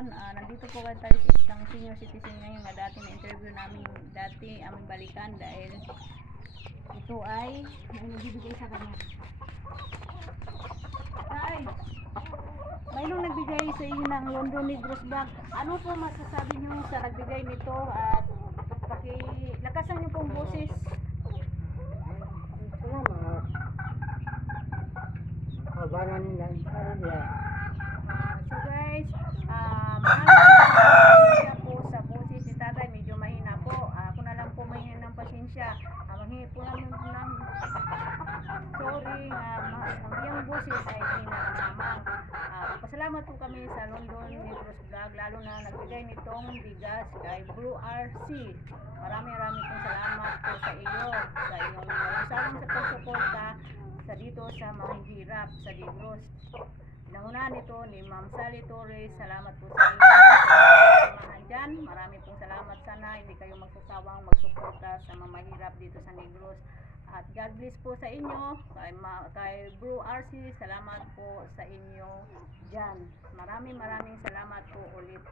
London. Nandito po tayo sa isang senior citizen ngayon na dati na interview namin, dati aming balikan dahil ito ay may nagbibigay sa kanya. Ay, mayroong nagbigay sa inyo ng London Negros bag. Ano po masasabi nyo sa nagbigay nito at lakasan nyo pong boses. Salamat. Kabanan nila. So guys, maraming po sa boses ni tatay, medyo mahina po. Ako na lang po mahina ng pasensya. Manghingi po namin ng sorry ang iyong boses ay pinakalamang. Pasalamat po kami sa London Negros Vlog, lalo na nagbigay nitong bigas kay Blue RC. Maraming pong salamat po sa iyo, sa iyong walang sa pagsuporta sa dito sa mga hirap sa Negros. Pinangunahan nito ni Ma'am Sally Torres. Salamat po sa inyo samahan dyan. Marami pong salamat. Sana hindi kayo magsasawang magsuporta sa mga mahirap dito sa Negros. At God bless po sa inyo. Kay Blue RC, salamat po sa inyo dyan. Maraming salamat po ulit.